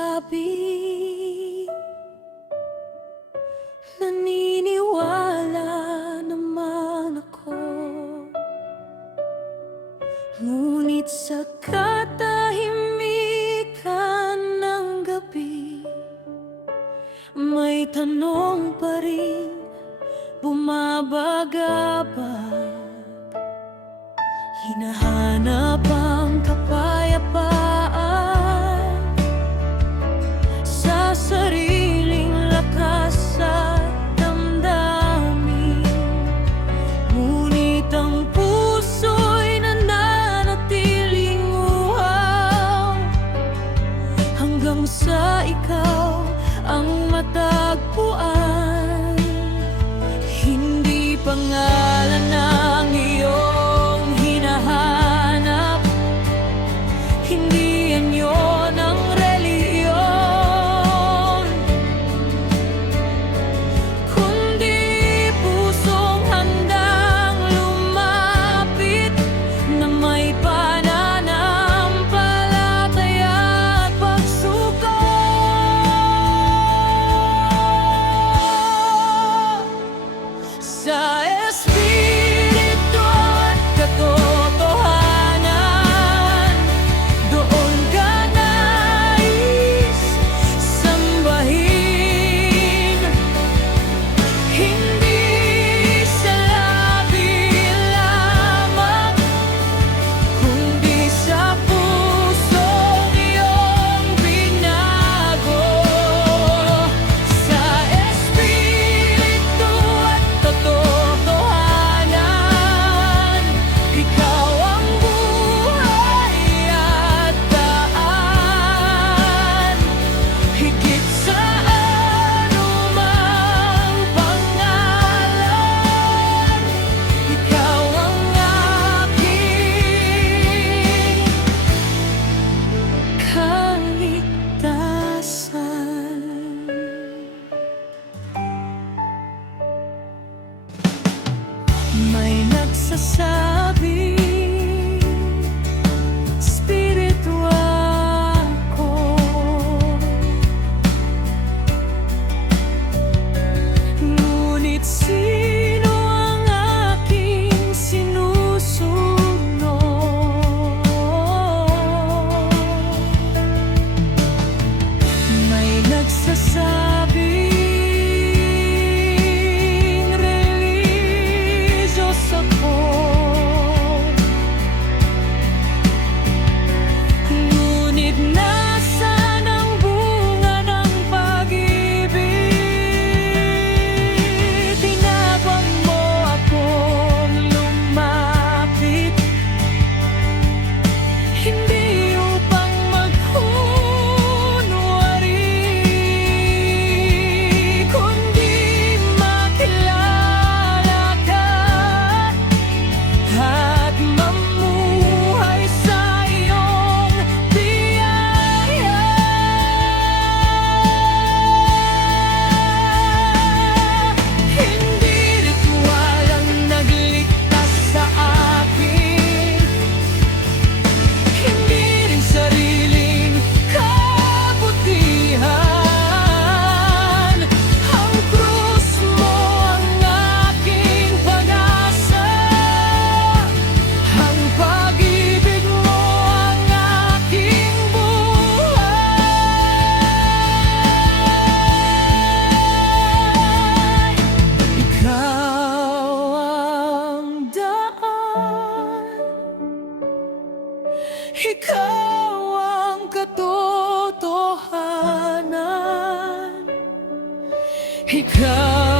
nagsasabi, naniniwala naman ako. Ngunit sa katahimikan ng gabi, may tanong pa rin bumabagabag. Hinahanap ang kapayapaan sa sariling lakas at damdamin. Ngunit ang puso'y nananatiling uhaw hanggang sa ikaw ang matagpuan. Hindi pangalan ng iyong hinahanap, hindi anyo ng reliyon, kundi pusong handang lumapit na may pananampalataya at pagsuko. Sa Espiritu at katotohanan, doon ka nais sambahin. Hindi sa labi lamang, kundi sa pusong iyong binago. Sa Espiritu at katotohanan, ikaw ang buhay at daan. Higit sa anumang pangalan, ikaw ang aking kaligtasan. May nagsasabi, Espiritu ako. Ngunit sino ang aking sinusunod? May nagsasabing religious ako, ngunit nasaan ang bunga ng pag-ibig? Tinapang mo akong lumapit, hindi upang magkunwari, kundi makilala ka at mamuhay sa iyong biyaya. Hindi ritual ang nagligtas sa akin, hindi rin sariling kabutihan. Ang krus mo ang aking pag-asa, ang pag-ibig mo ang aking buhay. Ikaw ang daan, ikaw ang katotohanan, ikaw